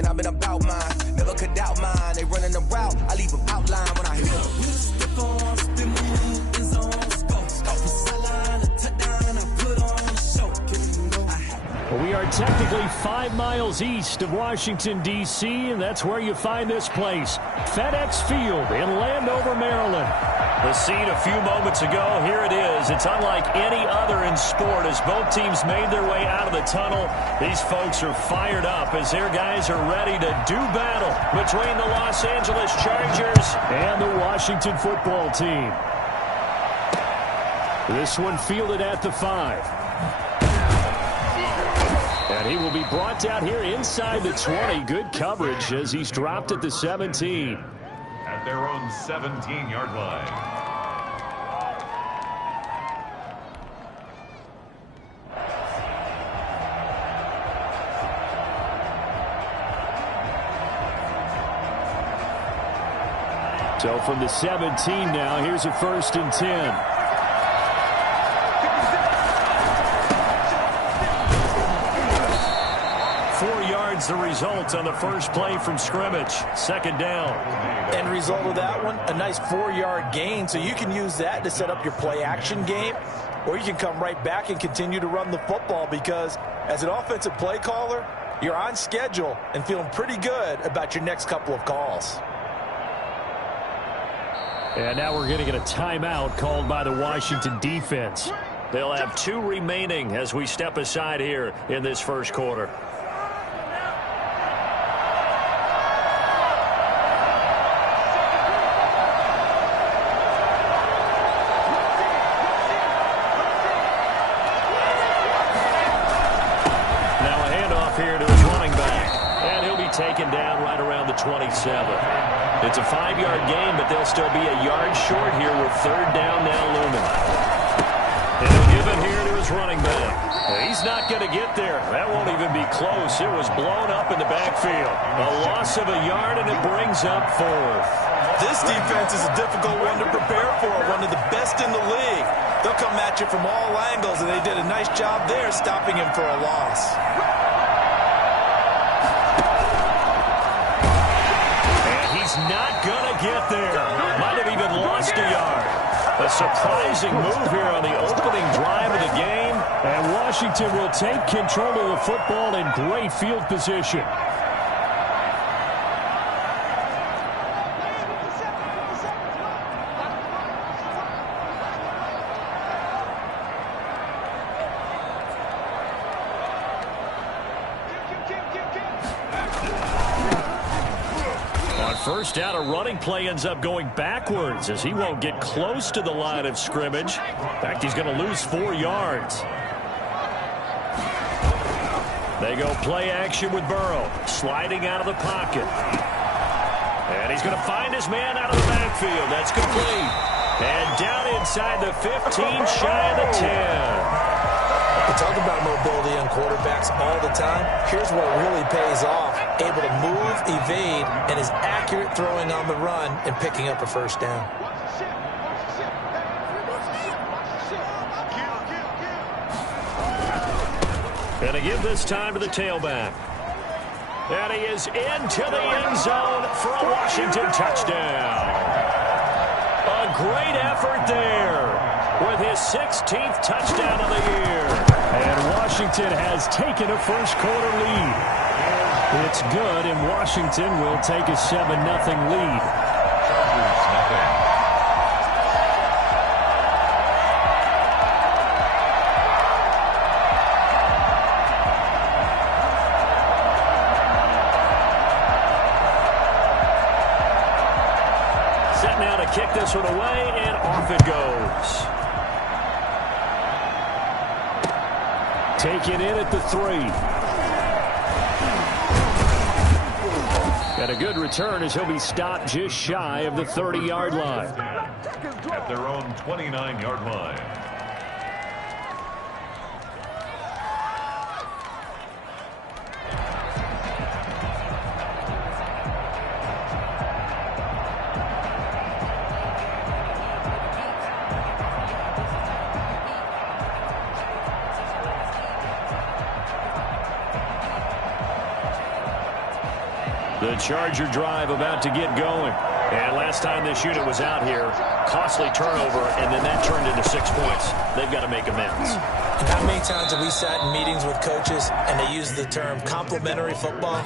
saying I've been about mine. Never could doubt mine. They running the route. I leave them outline when I hear them. Step on, spin move, in zone, scope. From sideline to touchdown, I put on the show. Well, we are technically 5 miles east of Washington, D.C., and that's where you find this place, FedEx Field in Landover, Maryland. The scene a few moments ago, here it is. It's unlike any other in sport as both teams made their way out of the tunnel. These folks are fired up as their guys are ready to do battle between the Los Angeles Chargers and the Washington football team. This one fielded at the 5. And he will be brought down here inside the 20. Good coverage as he's dropped at the 17. At their own 17-yard line. So from the 17 now, here's a 1st and 10. The result on the first play from scrimmage. 2nd down. End result of that one, a nice 4-yard gain. So you can use that to set up your play action game, or you can come right back and continue to run the football because as an offensive play caller, you're on schedule and feeling pretty good about your next couple of calls. And now we're going to get a timeout called by the Washington defense. They'll have 2 remaining as we step aside here in this first quarter. Taken down right around the 27. It's a 5-yard gain, but they'll still be a yard short here with 3rd down now looming. And he'll give it here to his running back. He's not going to get there. That won't even be close. It was blown up in the backfield. A loss of a yard, and it brings up 4th. This defense is a difficult one to prepare for, one of the best in the league. They'll come at you from all angles, and they did a nice job there stopping him for a loss. Not gonna get there. Might have even lost a yard. A surprising move here on the opening drive of the game. And Washington will take control of the football in great field position. First down, a running play ends up going backwards as he won't get close to the line of scrimmage. In fact, he's going to lose 4 yards. They go play action with Burrow, sliding out of the pocket. And he's going to find his man out of the backfield. That's complete. And down inside the 15, shy of the 10. We talk about mobility on quarterbacks all the time. Here's where it really pays off. Able to move, evade, and is accurate throwing on the run and picking up a 1st down. And to give this time to the tailback. And he is into the end zone for a Washington touchdown. A great effort there with his 16th touchdown of the year. And Washington has taken a first-quarter lead. It's good, and Washington will take a 7-0 lead. Set now to kick this one away, and off it goes. Taken in at the 3. And a good return as he'll be stopped just shy of the 30-yard line. At their own 29-yard line. The Charger drive about to get going. And last time this unit was out here, costly turnover, and then that turned into 6 points. They've got to make amends. And how many times have we sat in meetings with coaches and they use the term complementary football?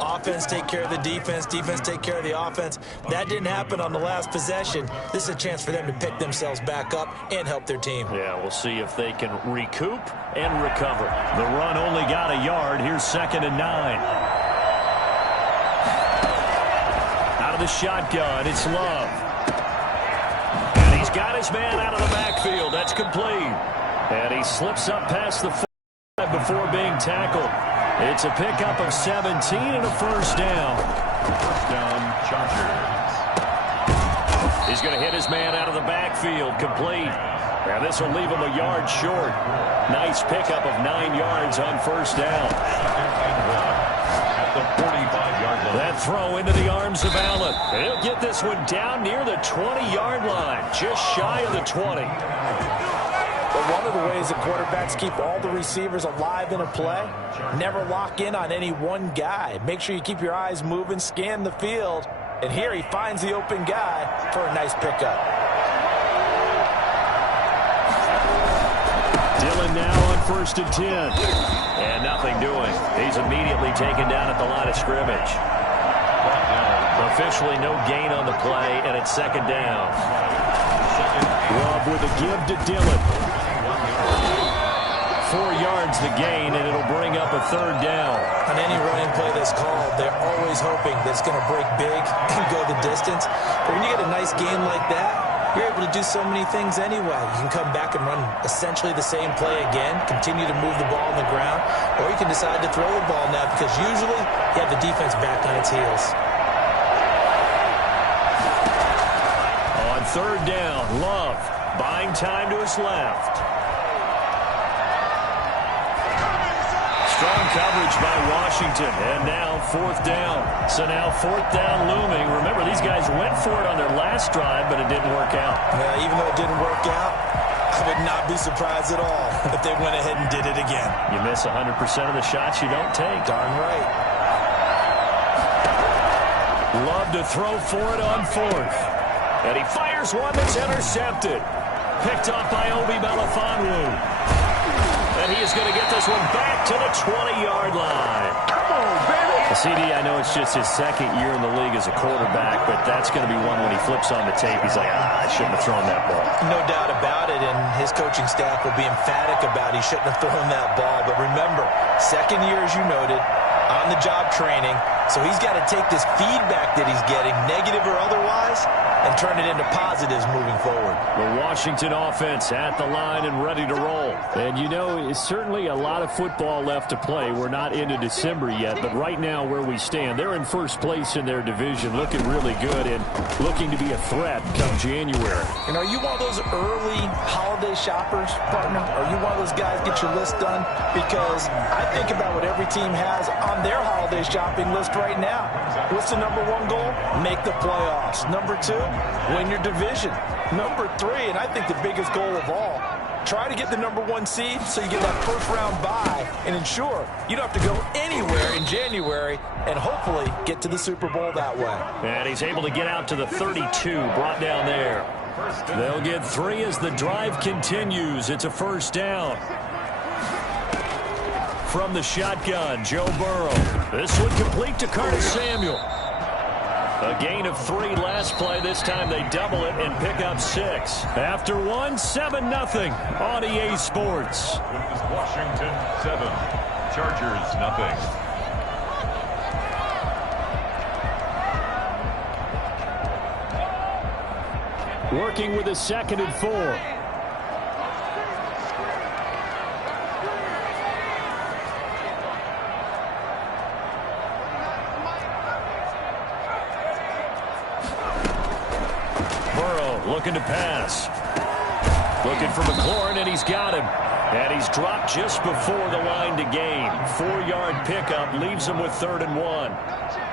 Offense take care of the defense, defense take care of the offense. That didn't happen on the last possession. This is a chance for them to pick themselves back up and help their team. Yeah, we'll see if they can recoup and recover. The run only got a yard. Here's 2nd and 9. The shotgun, it's Love. And he's got his man out of the backfield. That's complete. And he slips up past the 5 before being tackled. It's a pickup of 17 and a first down. First down, Chargers. He's going to hit his man out of the backfield. Complete. And this will leave him a yard short. Nice pickup of 9 yards on first down. At the 45-yard line. That throw into the arms of Allen. He'll get this one down near the 20-yard line, just shy of the 20. But one of the ways that quarterbacks keep all the receivers alive in a play, never lock in on any one guy. Make sure you keep your eyes moving, scan the field. And here he finds the open guy for a nice pickup. Dillon now on 1st and 10. And nothing doing. He's immediately taken down at the line of scrimmage. Officially no gain on the play, and it's 2nd down. Love with a give to Dillon. 4 yards the gain, and it'll bring up a 3rd down. On any running play that's called, they're always hoping that it's going to break big and go the distance. But when you get a nice gain like that, you're able to do so many things anyway. You can come back and run essentially the same play again, continue to move the ball on the ground, or you can decide to throw the ball now because usually you have the defense back on its heels. On 3rd down, Love buying time to his left. Strong coverage by Washington, and now 4th down. So now 4th down looming. Remember, these guys went for it on their last drive, but it didn't work out. Yeah, even though it didn't work out, I would not be surprised at all if they went ahead and did it again. You miss 100% of the shots you don't take. Darn right. Love to throw for it on 4th. And he fires one that's intercepted. Picked off by Obi Melifonwu. And he is going to get this one back to the 20-yard line. Come on, baby. CD, I know it's just his 2nd year in the league as a quarterback, but that's going to be one when he flips on the tape. He's like, I shouldn't have thrown that ball. No doubt about it, and his coaching staff will be emphatic about he shouldn't have thrown that ball. But remember, 2nd year, as you noted, on-the-job training, so he's got to take this feedback that he's getting, negative or otherwise, and turn it into positives moving forward. The Washington offense at the line and ready to roll. And you know, it's certainly a lot of football left to play. We're not into December yet, but right now where we stand, they're in 1st place in their division, looking really good and looking to be a threat come January. And are you one of those early holiday shoppers, partner? Are you one of those guys get your list done? Because I think about what every team has on their holiday shopping list right now. What's the number 1 goal? Make the playoffs. Number 2, win your division. Number 3, and I think the biggest goal of all, try to get the number 1 seed so you get that 1st round bye and ensure you don't have to go anywhere in January and hopefully get to the Super Bowl that way. And he's able to get out to the 32, brought down there. They'll get 3 as the drive continues. It's a 1st down. From the shotgun, Joe Burrow. This one complete to Curtis Samuel. A gain of 3 last play. This time they double it and pick up 6. After 1, 7-0 on EA Sports. This is Washington 7, Chargers 0. Working with a 2nd and 4. Looking to pass. Looking for McLaurin, and he's got him. And he's dropped just before the line to gain. 4-yard pickup leaves him with 3rd and 1.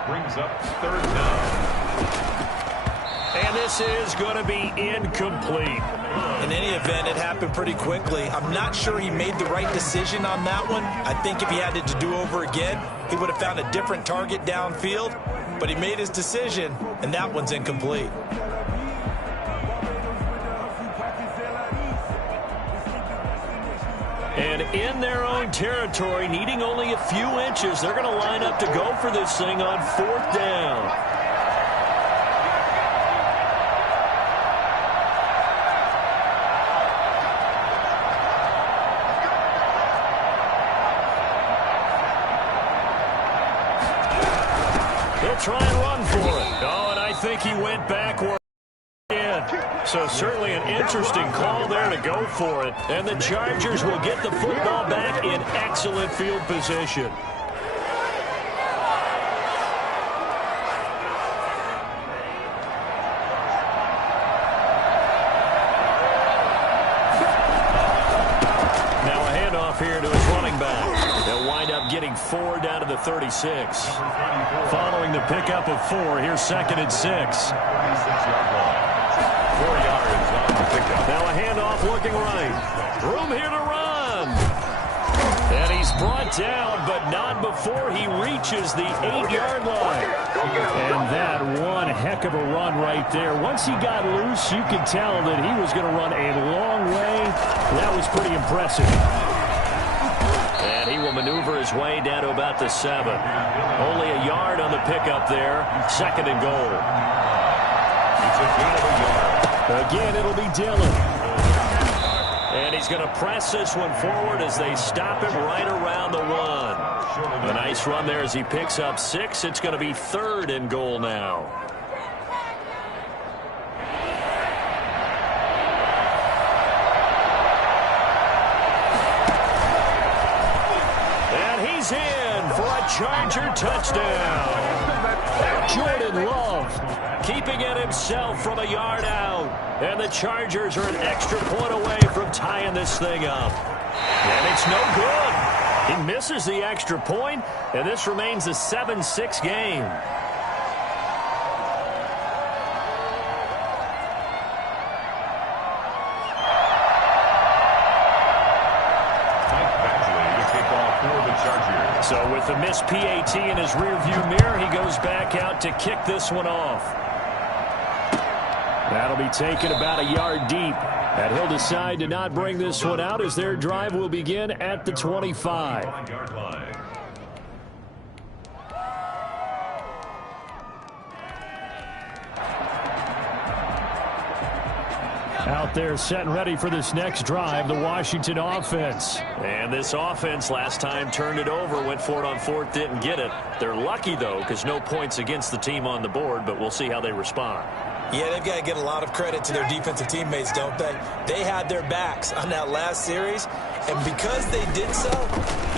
Brings up 3rd down. And this is going to be incomplete. In any event, it happened pretty quickly. I'm not sure he made the right decision on that one. I think if he had it to do over again, he would have found a different target downfield. but he made his decision, and that one's incomplete. And in their own territory, needing only a few inches, they're going to line up to go for this thing on 4th down. He'll try and run for it. Oh, and I think he went backward. So certainly an interesting call there to go for it. And the Chargers will get the football back in excellent field position. Now a handoff here to his running back. They'll wind up getting 4 down to the 36. Following the pickup of 4, here's 2nd and 6. 4 yards on the pickup. Now a handoff looking right. Room here to run. And he's brought down, but not before he reaches the 8-yard line. And that one heck of a run right there. Once he got loose, you could tell that he was going to run a long way. That was pretty impressive. And he will maneuver his way down to about the 7. Only a yard on the pickup there. 2nd and goal. It's a gain of a yard. Again, it'll be Dillon. And he's going to press this one forward as they stop him right around the 1. A nice run there as he picks up 6. It's going to be 3rd and goal now. And he's in for a Charger touchdown. Jordan Love keeping it himself from a yard out. And the Chargers are an extra point away from tying this thing up. And it's no good. He misses the extra point, and this remains a 7-6 game. So with the missed PAT in his rearview mirror, he goes back out to kick this one off. That'll be taken about a yard deep. And he'll decide to not bring this one out as their drive will begin at the 25. Out there set and ready for this next drive, the Washington offense. And this offense last time turned it over, went for it on 4th, didn't get it. They're lucky, though, because no points against the team on the board, but we'll see how they respond. Yeah, they've got to get a lot of credit to their defensive teammates, don't they? They had their backs on that last series, and because they did so,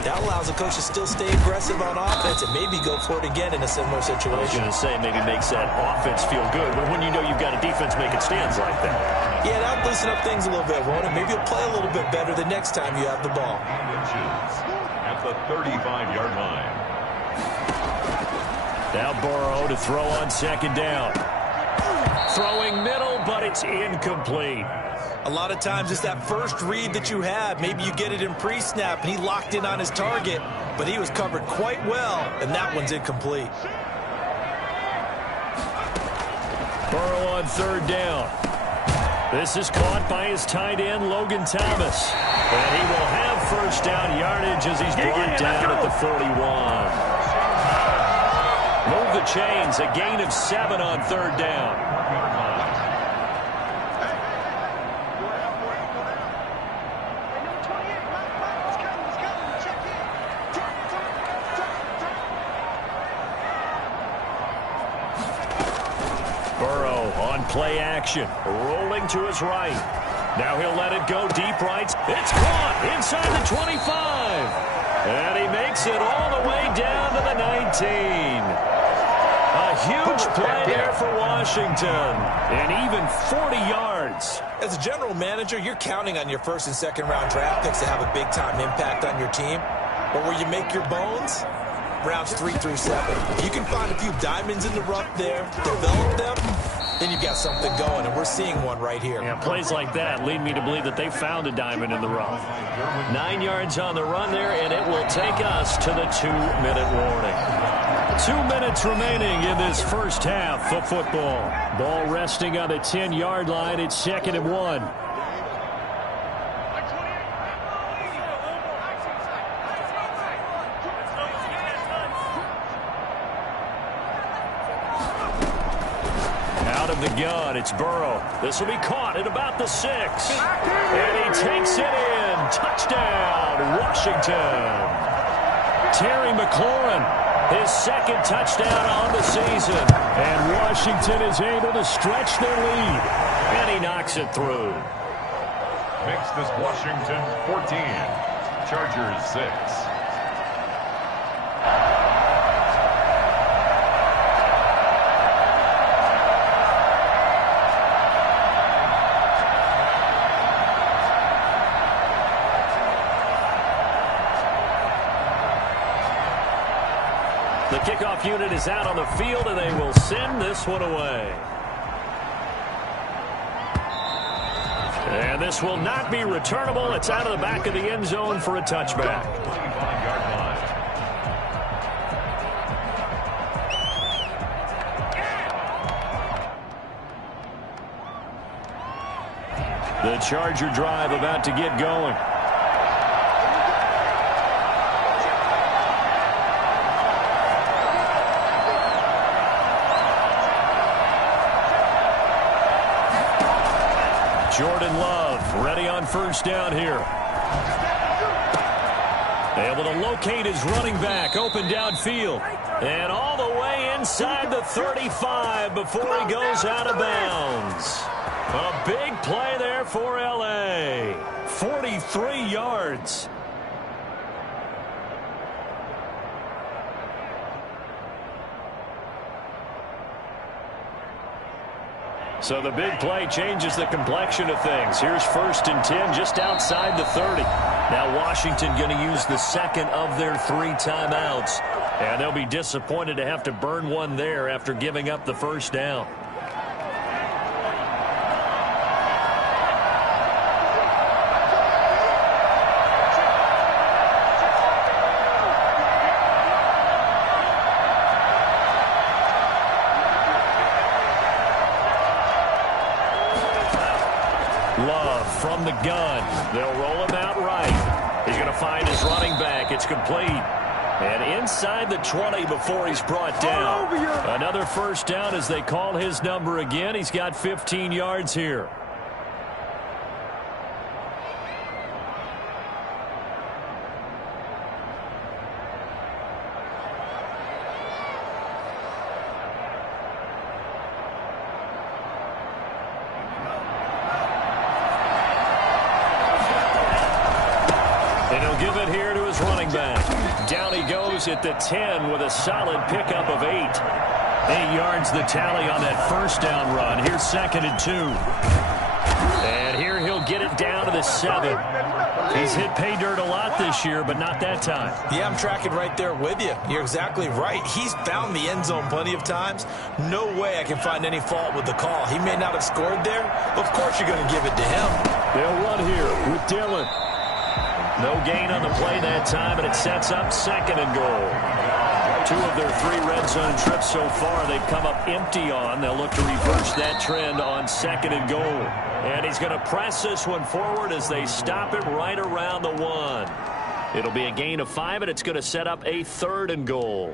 that allows the coach to still stay aggressive on offense and maybe go for it again in a similar situation. I was going to say maybe makes that offense feel good, but when you know you've got a defense making stands like that. Yeah, that'll loosen up things a little bit, won't it? Maybe you'll play a little bit better the next time you have the ball. At the 35-yard line. Now Burrow to throw on 2nd down. Throwing middle, but it's incomplete. A lot of times it's that first read that you have. Maybe you get it in pre-snap, and he locked in on his target, but he was covered quite well, and that one's incomplete. Burrow on 3rd down. This is caught by his tight end, Logan Thomas. And he will have 1st down yardage as he's brought down at the 41. Move the chains, a gain of 7 on 3rd down. Burrow on play action, rolling to his right. Now he'll let it go deep right. It's caught inside the 25. And he makes it all the way down to the 19. A huge play there for Washington. And even 40 yards. As a general manager, you're counting on your 1st and 2nd round draft picks to have a big-time impact on your team. But where you make your bones, rounds 3 through 7. If you can find a few diamonds in the rough there, develop them, then you've got something going, and we're seeing one right here. Yeah, plays like that lead me to believe that they found a diamond in the rough. 9 yards on the run there, and it will take us to the 2-minute warning. 2 minutes remaining in this first half of football. Ball resting on the 10-yard line. It's 2nd and 1. Out of the gun, it's Burrow. This will be caught at about the 6. And he takes it in. Touchdown, Washington. Terry McLaurin, his 2nd touchdown on the season. And Washington is able to stretch their lead. And he knocks it through. Makes this Washington 14. Chargers 6. The kickoff unit is out on the field, and they will send this one away. And this will not be returnable. It's out of the back of the end zone for a touchback. 25-yard line. The Charger drive about to get going. Jordan Love ready on first down here. Able to locate his running back open downfield. And all the way inside the 35 before he goes out of bounds. A big play there for L.A. 43 yards. So the big play changes the complexion of things. Here's 1st and 10 just outside the 30. Now Washington going to use the 2nd of their 3 timeouts. And they'll be disappointed to have to burn one there after giving up the first down. Love from the gun. They'll roll him out right. He's going to find his running back. It's complete. And inside the 20 before he's brought down. Another first down as they call his number again. He's got 15 yards here. Give it here to his running back. Down he goes at the 10 with a solid pickup of 8. 8 yards the tally on that first down run. Here's 2nd and 2. And here he'll get it down to the 7. He's hit pay dirt a lot this year, but not that time. Yeah, I'm tracking right there with you. You're exactly right. He's found the end zone plenty of times. No way I can find any fault with the call. He may not have scored there. Of course you're going to give it to him. They'll run here with Dillon. No gain on the play that time, and it sets up 2nd and goal. 2 of their 3 red zone trips so far they've come up empty on. They'll look to reverse that trend on 2nd and goal. And he's going to press this one forward as they stop it right around the 1. It'll be a gain of 5, and it's going to set up a 3rd and goal.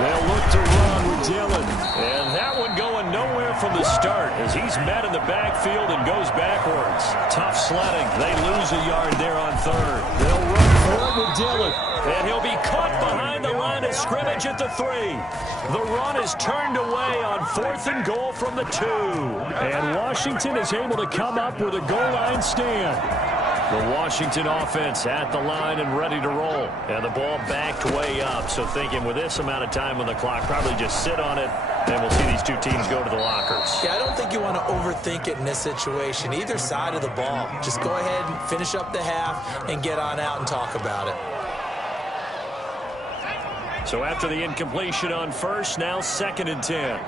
They'll look to run with Dillon. And that one going nowhere from the start as he's met in the backfield and goes backwards. Tough sledding. They lose a yard there on 3rd. They'll run for it with Dillon. And he'll be caught behind the line of scrimmage at the 3. The run is turned away on 4th and goal from the 2. And Washington is able to come up with a goal line stand. The Washington offense at the line and ready to roll. And the ball backed way up. So thinking with this amount of time on the clock, probably just sit on it, and we'll see these two teams go to the lockers. Yeah, I don't think you want to overthink it in this situation. Either side of the ball. Just go ahead and finish up the half and get on out and talk about it. So after the incompletion on first, now 2nd and 10.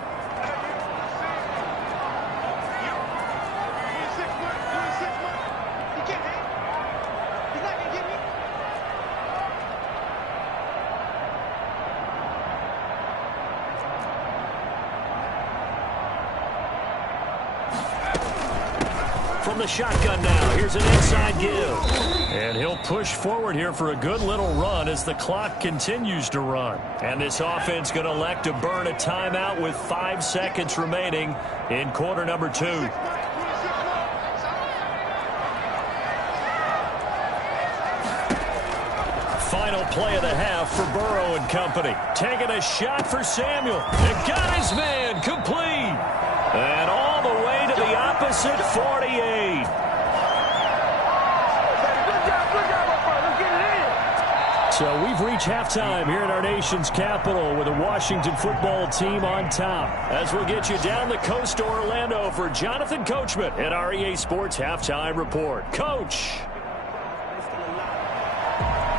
From the shotgun now, here's an inside give. And he'll push forward here for a good little run as the clock continues to run. And this offense going to elect to burn a timeout with 5 seconds remaining in quarter number 2. Final play of the half for Burrow and company. Taking a shot for Samuel. And got his man complete. And all the way to the opposite 48. So we've reached halftime here in our nation's capital with the Washington football team on top. As we'll get you down the coast to Orlando for Jonathan Coachman at our EA Sports Halftime Report. Coach.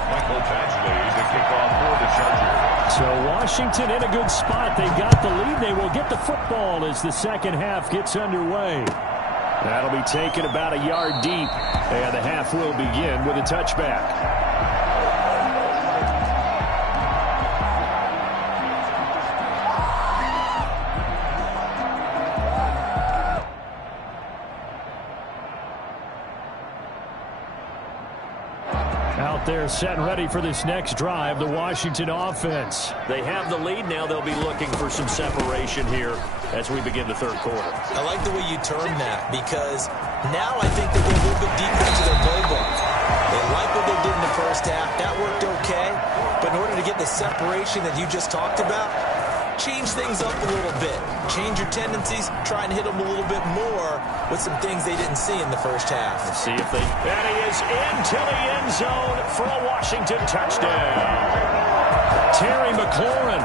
Michael Badgley to kick off for the Chargers. So Washington in a good spot. They've got the lead. They will get the football as the second half gets underway. That'll be taken about a yard deep. And the half will begin with a touchback. They're set and ready for this next drive, the Washington offense. They have the lead now. They'll be looking for some separation here as we begin the third quarter. I like the way you term that because now I think they're going a little bit deeper into their playbook. They like what they did in the first half. That worked okay. But in order to get the separation that you just talked about, change things up a little bit. Change your tendencies. Try and hit them a little bit more with some things they didn't see in the first half. Let's see if they... And he is into the end zone for a Washington touchdown. Terry McLaurin,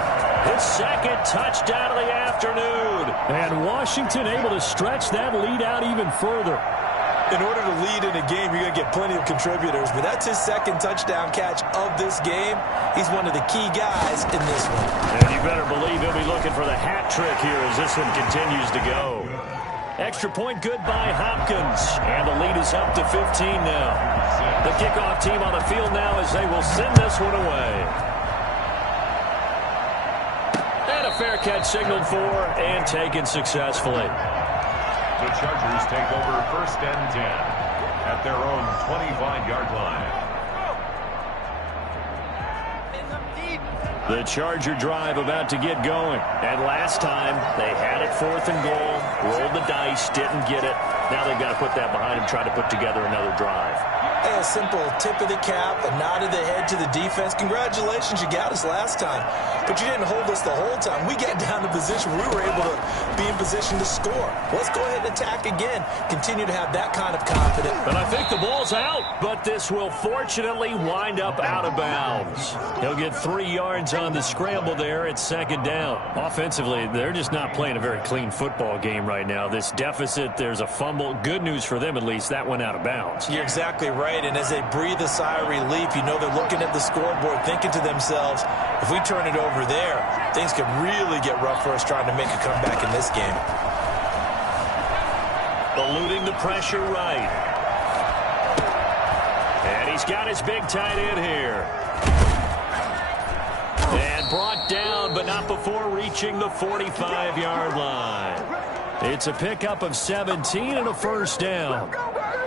his second touchdown of the afternoon. And Washington able to stretch that lead out even further. In order to lead in a game, you're going to get plenty of contributors. But that's his second touchdown catch of this game. He's one of the key guys in this one. And you better believe he'll be looking for the hat trick here as this one continues to go. Extra point good by Hopkins. And the lead is up to 15 now. The kickoff team on the field now as they will send this one away. And a fair catch signaled for and taken successfully. The Chargers take over 1st and 10 at their own 25-yard line. The Charger drive about to get going. And last time, they had it 4th and goal, rolled the dice, didn't get it. Now they've got to put that behind them, try to put together another drive. Hey, a simple tip of the cap, a nod of the head to the defense. Congratulations, you got us last time. But you didn't hold us the whole time. We got down to position where we were able to be in position to score. Let's go ahead and attack again. Continue to have that kind of confidence. But I think the ball's out. But this will fortunately wind up out of bounds. He'll get 3 yards on the scramble there at 2nd down. Offensively, they're just not playing a very clean football game right now. This deficit, there's a fumble. Good news for them, at least. That went out of bounds. You're exactly right. And as they breathe a sigh of relief, you know they're looking at the scoreboard, thinking to themselves, if we turn it over there, things could really get rough for us trying to make a comeback in this game. Eluding the pressure right. And he's got his big tight end here. And brought down, but not before reaching the 45-yard line. It's a pickup of 17 and a 1st down.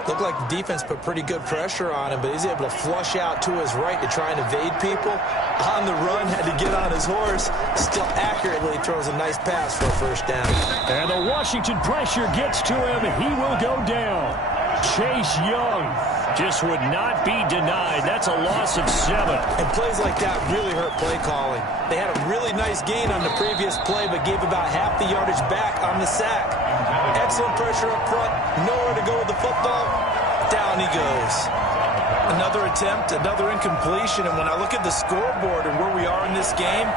Looked like the defense put pretty good pressure on him, but he's able to flush out to his right to try and evade people. On the run, had to get on his horse. Still accurately throws a nice pass for a 1st down. And the Washington pressure gets to him. He will go down. Chase Young just would not be denied. That's a loss of 7. And plays like that really hurt play calling. They had a really nice gain on the previous play, but gave about half the yardage back on the sack. Excellent pressure up front. Nowhere to go with the football. Down he goes. Another attempt, another incompletion, and when I look at the scoreboard and where we are in this game,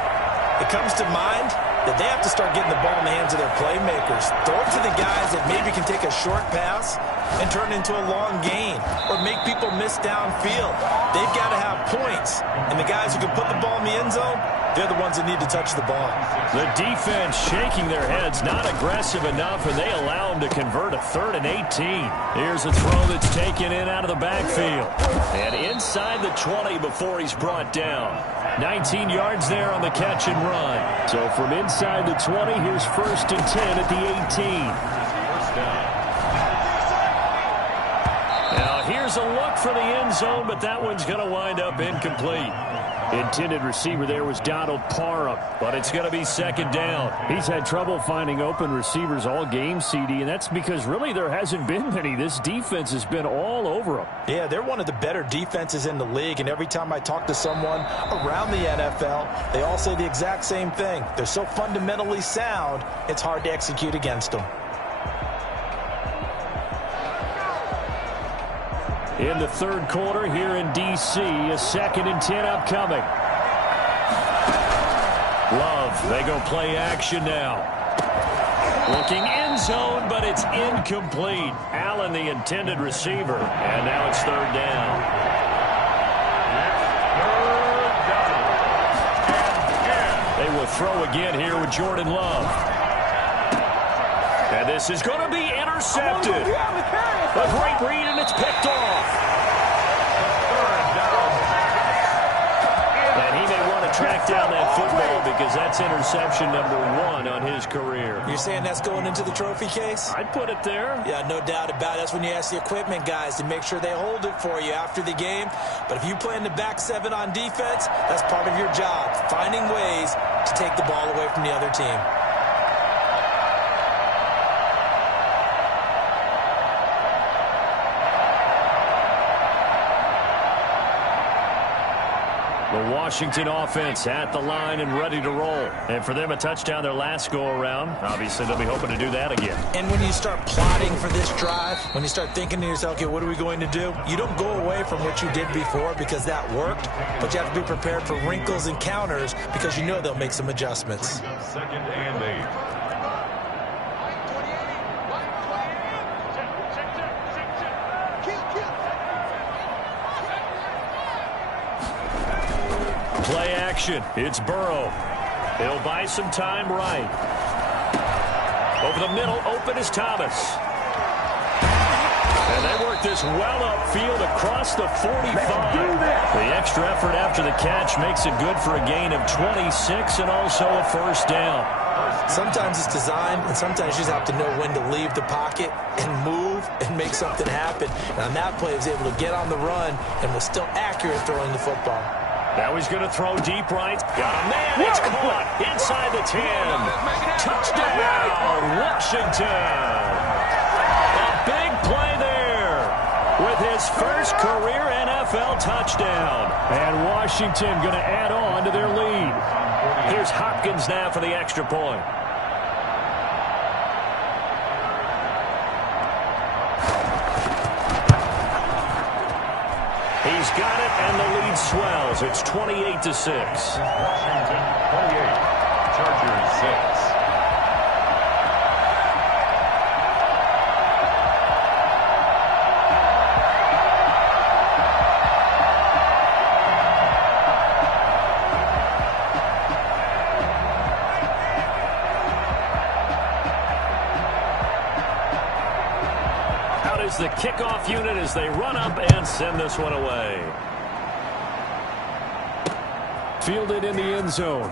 it comes to mind that they have to start getting the ball in the hands of their playmakers. Throw it to the guys that maybe can take a short pass and turn it into a long gain or make people miss downfield. They've got to have points, and the guys who can put the ball in the end zone, they're the ones that need to touch the ball. The defense shaking their heads, not aggressive enough, and they allow them to convert a 3rd and 18. Here's a throw that's taken in out of the backfield. And inside the 20 before he's brought down. 19 yards there on the catch and run. So from inside the 20, here's 1st and 10 at the 18. First down. Now here's a look for the end zone, but that one's going to wind up incomplete. Intended receiver there was Donald Parham, but it's going to be 2nd down. He's had trouble finding open receivers all game, CD, and that's because really there hasn't been many. This defense has been all over them. Yeah, they're one of the better defenses in the league, and every time I talk to someone around the NFL, they all say the exact same thing. They're so fundamentally sound, it's hard to execute against them. In the 3rd quarter here in D.C., a 2nd and 10 upcoming. Love, they go play action now. Looking end zone, but it's incomplete. Allen, the intended receiver, and now it's 3rd down. They will throw again here with Jordan Love. And this is going to be intercepted. A great read, and it's picked off. And he may want to track down that football because that's interception number 1 on his career. You're saying that's going into the trophy case? I'd put it there. Yeah, no doubt about it. That's when you ask the equipment guys to make sure they hold it for you after the game. But if you play in the back 7 on defense, that's part of your job, finding ways to take the ball away from the other team. The Washington offense at the line and ready to roll. And for them, a touchdown their last go-around. Obviously, they'll be hoping to do that again. And when you start plotting for this drive, when you start thinking to yourself, okay, what are we going to do? You don't go away from what you did before because that worked, but you have to be prepared for wrinkles and counters because you know they'll make some adjustments. 2nd and 8. Play action. It's Burrow. He'll buy some time right. Over the middle, open is Thomas. And they work this well upfield across the 45. The extra effort after the catch makes it good for a gain of 26 and also a 1st down. Sometimes it's designed, and sometimes you just have to know when to leave the pocket and move and make something happen. And on that play, he was able to get on the run and was still accurate throwing the football. Now he's going to throw deep right. Got a man. It's caught inside the 10. Touchdown, Washington. A big play there with his first career NFL touchdown. And Washington going to add on to their lead. Here's Hopkins now for the extra point. He's got it, and the lead swells. It's 28-6. Washington 28, Chargers 6. The kickoff unit as they run up and send this one away. Fielded in the end zone.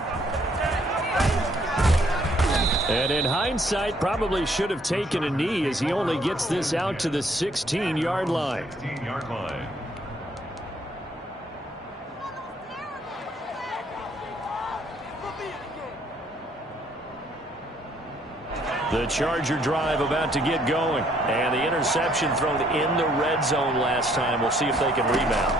And in hindsight, probably should have taken a knee as he only gets this out to the 16-yard line. 16-yard line. The Charger drive about to get going. And the interception thrown in the red zone last time. We'll see if they can rebound.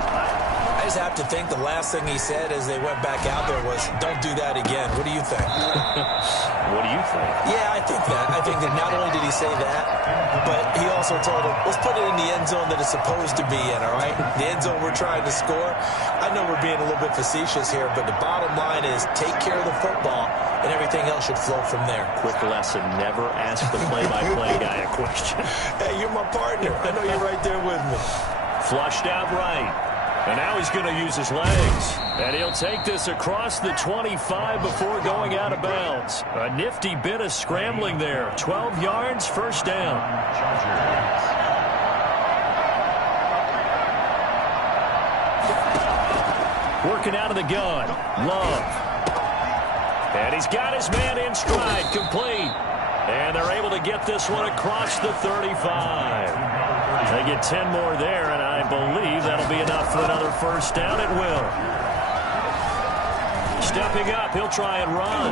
just have to think the last thing he said as they went back out there was, don't do that again. What do you think? What do you think? Yeah, I think that. I think that not only did he say that, but he also told him, let's put it in the end zone that it's supposed to be in, all right? The end zone we're trying to score. I know we're being a little bit facetious here, but the bottom line is take care of the football, and everything else should flow from there. Quick lesson, never ask the play-by-play guy a question. Hey, you're my partner. I know you're right there with me. Flushed out right. And now he's going to use his legs. And he'll take this across the 25 before going out of bounds. A nifty bit of scrambling there. 12 yards, first down. Working out of the gun. Love. And he's got his man in stride, complete. And they're able to get this one across the 35. They get 10 more there, and I believe that'll be enough for another first down. It will. Stepping up, he'll try and run.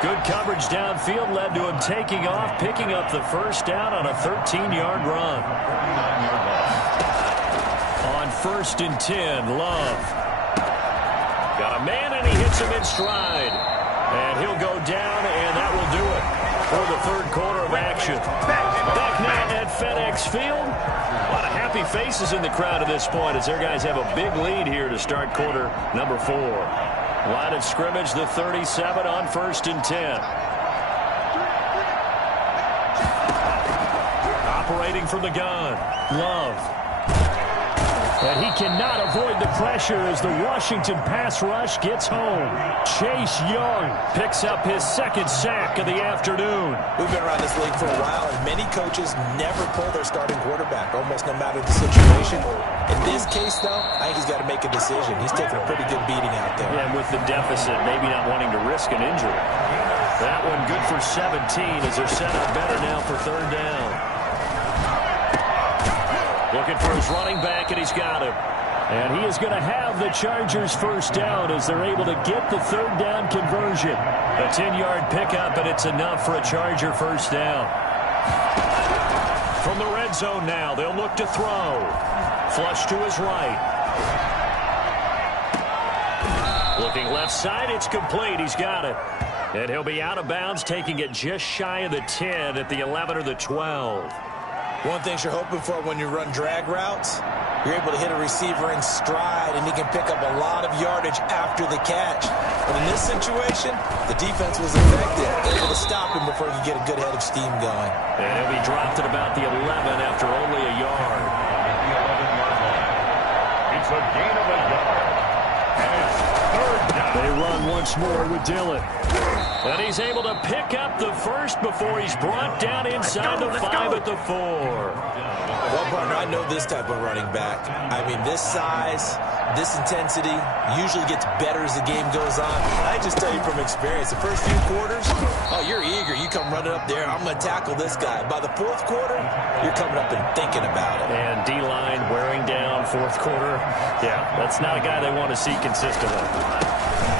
Good coverage downfield led to him taking off, picking up the first down on a 13-yard run. On 1st and 10, Love. Got a man, and he hits him in stride. And he'll go down, and that will do it for the third quarter of action. Back now at FedEx Field. A lot of happy faces in the crowd at this point as their guys have a big lead here to start quarter number 4. Line of scrimmage, the 37 on 1st and 10. Operating from the gun, Love. And he cannot avoid the pressure as the Washington pass rush gets home. Chase Young picks up his 2nd sack of the afternoon. We've been around this league for a while, and many coaches never pull their starting quarterback, almost no matter the situation. In this case, though, I think he's got to make a decision. He's taking a pretty good beating out there. Yeah, and with the deficit, maybe not wanting to risk an injury. That one good for 17 as they're set up better now for 3rd down. Looking for his running back, and he's got him. And he is going to have the Chargers first down as they're able to get the 3rd down conversion. A 10-yard pickup, and it's enough for a Charger first down. From the red zone now, they'll look to throw. Flush to his right. Looking left side, it's complete. He's got it. And he'll be out of bounds, taking it just shy of the 10 at the 11 or the 12. One thing you're hoping for when you run drag routes, you're able to hit a receiver in stride, and he can pick up a lot of yardage after the catch. But in this situation, the defense was effective, able to stop him before he could get a good head of steam going. And he'll be dropped at about the 11 after only a yard. At the 11-yard line. It's a gain of a yard. And it's 3rd down. They run once more with Dillon. And he's able to pick up the first before he's brought down inside the 5 at the 4. Well, partner, I know this type of running back. I mean, this size, this intensity usually gets better as the game goes on. I just tell you from experience, the first few quarters, oh, you're eager. You come running up there, I'm going to tackle this guy. By the 4th quarter, you're coming up and thinking about it. And D-line wearing down 4th quarter. Yeah, that's not a guy they want to see consistently.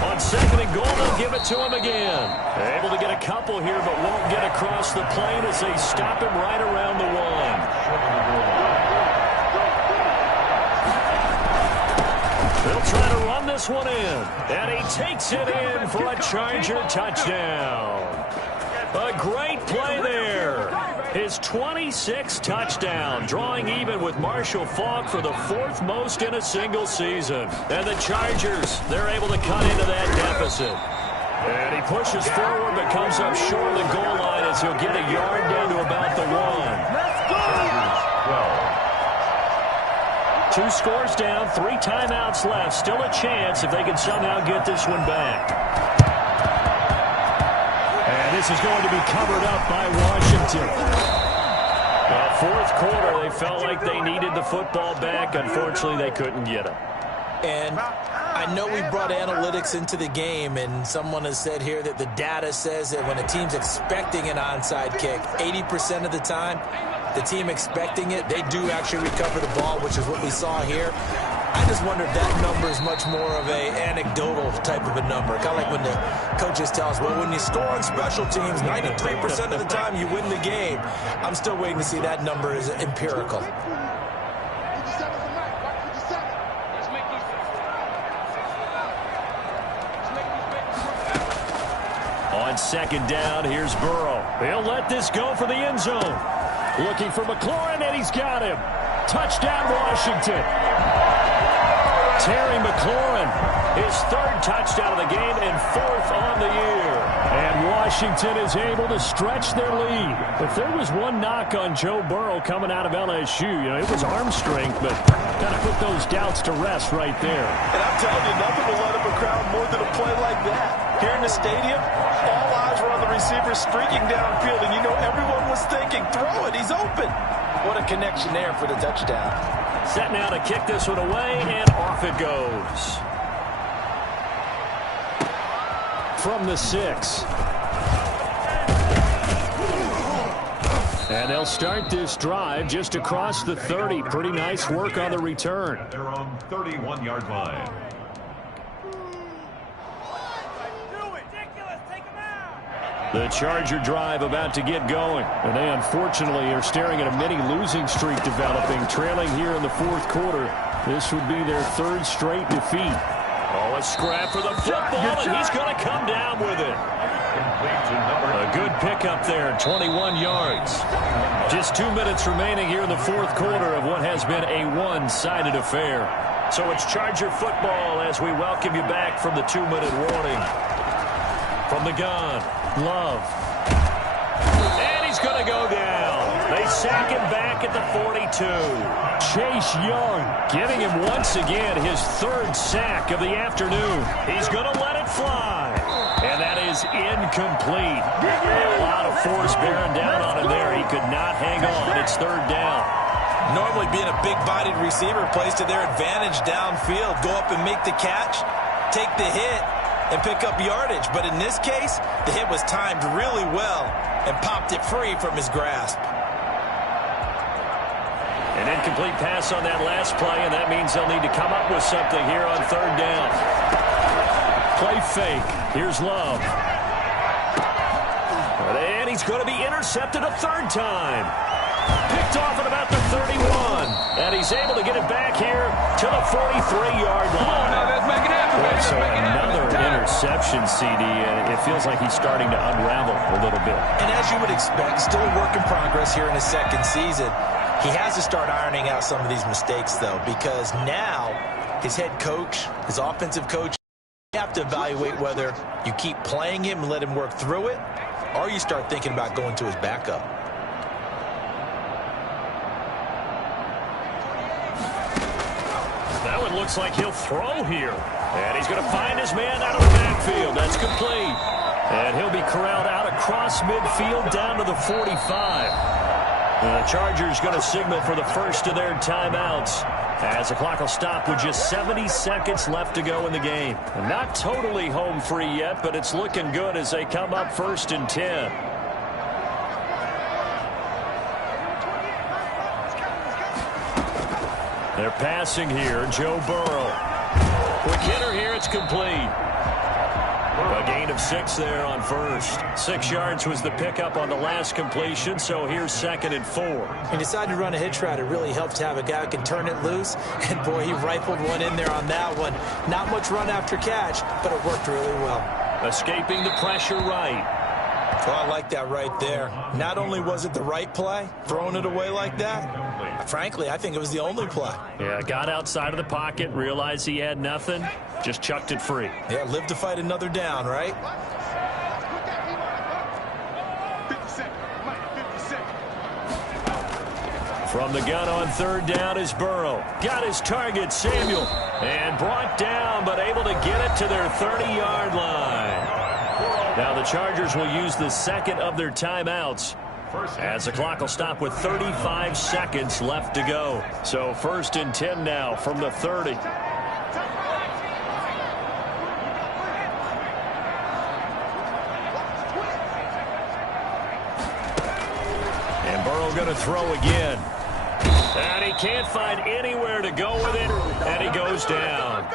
On 2nd and goal, they'll give it to him again. They're able to get a couple here, but won't get across the plane as they stop him right around the 1. They'll try to run this one in. And he takes it in for a Charger touchdown. A great play there. His 26th touchdown, drawing even with Marshall Faulk for the 4th most in a single season. And the Chargers, they're able to cut into that deficit. And he pushes forward but comes up short of the goal line as he'll get a yard down to about the 1. Let's go! 2 scores down, 3 timeouts left. Still a chance if they can somehow get this one back. And this is going to be covered up by Washington. Well, 4th quarter, they felt like they needed the football back. Unfortunately, they couldn't get it. And I know we brought analytics into the game, and someone has said here that the data says that when a team's expecting an onside kick, 80% of the time, the team expecting it, they do actually recover the ball, which is what we saw here. I just wonder if that number is much more of a anecdotal type of a number. Kind of like when the coaches tell us, well, when you score on special teams, 93% of the time you win the game. I'm still waiting to see that number is empirical. On second down, here's Burrow. He'll let this go for the end zone. Looking for McLaurin, and he's got him. Touchdown, Washington. Terry McLaurin, his third touchdown of the game and fourth on the year. And Washington is able to stretch their lead. If there was one knock on Joe Burrow coming out of LSU, it was arm strength, but got to put those doubts to rest right there. And I'm telling you, nothing will let up a crowd more than a play like that. Here in the stadium, all eyes were on the receiver streaking downfield, and everyone was thinking, throw it, he's open. What a connection there for the touchdown. Set now to kick this one away, and off it goes. From the 6. And they'll start this drive just across the 30. Pretty nice work on the return. They're on 31-yard line. The Charger drive about to get going. And they unfortunately are staring at a mini losing streak developing, trailing here in the fourth quarter. This would be their third straight defeat. Oh, a scrap for the football, and he's going to come down with it. A good pickup there, 21 yards. Just 2 minutes remaining here in the fourth quarter of what has been a one-sided affair. So it's Charger football as we welcome you back from the 2-minute warning. From the gun, Love. And he's going to go down. They sack him back at the 42. Chase Young giving him once again his third sack of the afternoon. He's going to let it fly. And that is incomplete. A lot of force bearing down on him there. He could not hang on. It's third down. Normally being a big-bodied receiver plays to their advantage downfield. Go up and make the catch, take the hit, and pick up yardage. But in this case, the hit was timed really well and popped it free from his grasp. An incomplete pass on that last play, and that means they'll need to come up with something here on third down. Play fake. Here's Love. And he's going to be intercepted a third time. Picked off at about the 31. And he's able to get it back here to the 43-yard line. So another interception, CD, and it feels like he's starting to unravel a little bit. And as you would expect, still a work in progress here in his second season. He has to start ironing out some of these mistakes, though, because now his head coach, his offensive coach, you have to evaluate whether you keep playing him and let him work through it, or you start thinking about going to his backup. That one looks like he'll throw here. And he's going to find his man out of the backfield. That's complete. And he'll be corralled out across midfield down to the 45. And the Chargers going to signal for the first of their timeouts as the clock will stop with just 70 seconds left to go in the game. And not totally home free yet, but it's looking good as they come up 1st and 10. They're passing here. Joe Burrow. Quick hitter here. It's complete. A gain of 6 there on first. 6 yards was the pickup on the last completion, so here's 2nd and 4. He decided to run a hitch route. It really helped to have a guy who can turn it loose. And, boy, he rifled one in there on that one. Not much run after catch, but it worked really well. Escaping the pressure right. Well, I like that right there. Not only was it the right play, throwing it away like that, frankly, I think it was the only play. Yeah, got outside of the pocket, realized he had nothing, just chucked it free. Yeah, live to fight another down, right? From the gun on third down is Burrow. Got his target, Samuel, and brought down, but able to get it to their 30-yard line. Now the Chargers will use the second of their timeouts as the clock will stop with 35 seconds left to go. So 1st and 10 now from the 30. And Burrow going to throw again. And he can't find anywhere to go with it, and he goes down.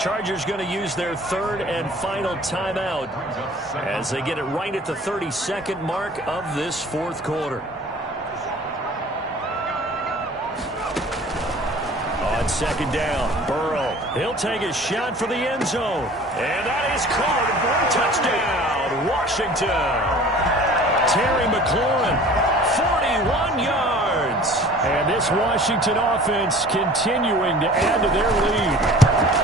Chargers going to use their third and final timeout as they get it right at the 32nd mark of this fourth quarter. On On second down, Burrow. He'll take a shot for the end zone. And that is caught. Touchdown, Washington. Terry McLaurin, 41 yards. And this Washington offense continuing to add to their lead.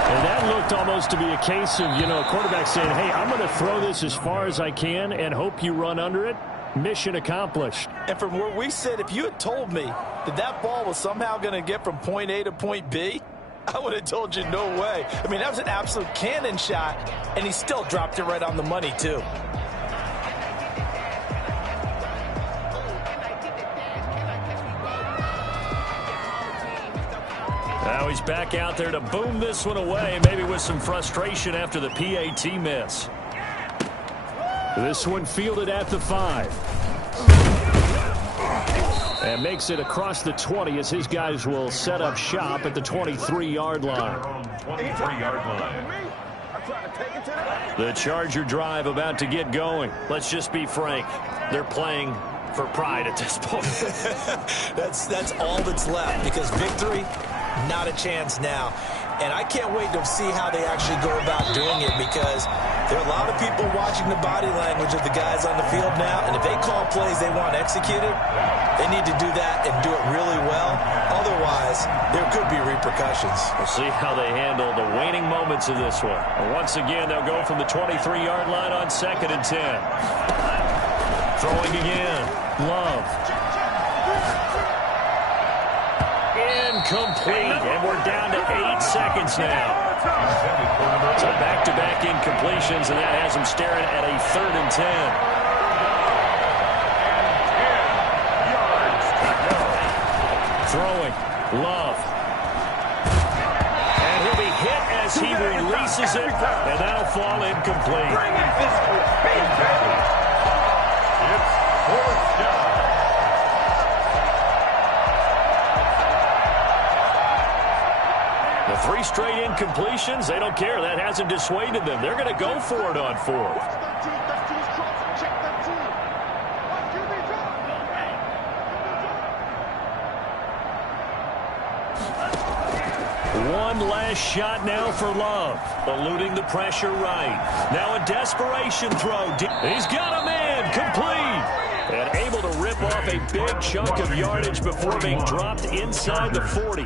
And that looked almost to be a case of, a quarterback saying, hey, I'm going to throw this as far as I can and hope you run under it. Mission accomplished. And from where we sit, if you had told me that ball was somehow going to get from point A to point B, I would have told you no way. I mean, that was an absolute cannon shot, and he still dropped it right on the money, too. Now he's back out there to boom this one away, maybe with some frustration after the PAT miss. This one fielded at the 5. And makes it across the 20 as his guys will set up shop at the 23-yard line. 23-yard line. The Charger drive about to get going. Let's just be frank. They're playing for pride at this point. That's all that's left, because victory, not a chance now. And I can't wait to see how they actually go about doing it, because there are a lot of people watching the body language of the guys on the field now, and if they call plays they want executed, they need to do that and do it really well. Otherwise, there could be repercussions. We'll see how they handle the waning moments of this one. And once again, they'll go from the 23-yard line on 2nd and 10. Throwing again. Love. Incomplete, and we're down to 8 seconds now. So back-to-back incompletions, and that has them staring at a 3rd and 10. Throwing, Love. And he'll be hit as he releases it, and that'll fall incomplete. It's 4th down. The 3 straight incompletions, they don't care. That hasn't dissuaded them. They're going to go for it on 4th. One last shot now for Love. Eluding the pressure right. Now a desperation throw. He's got a man. Complete. And able to rip off a big chunk of yardage before being dropped inside the 40.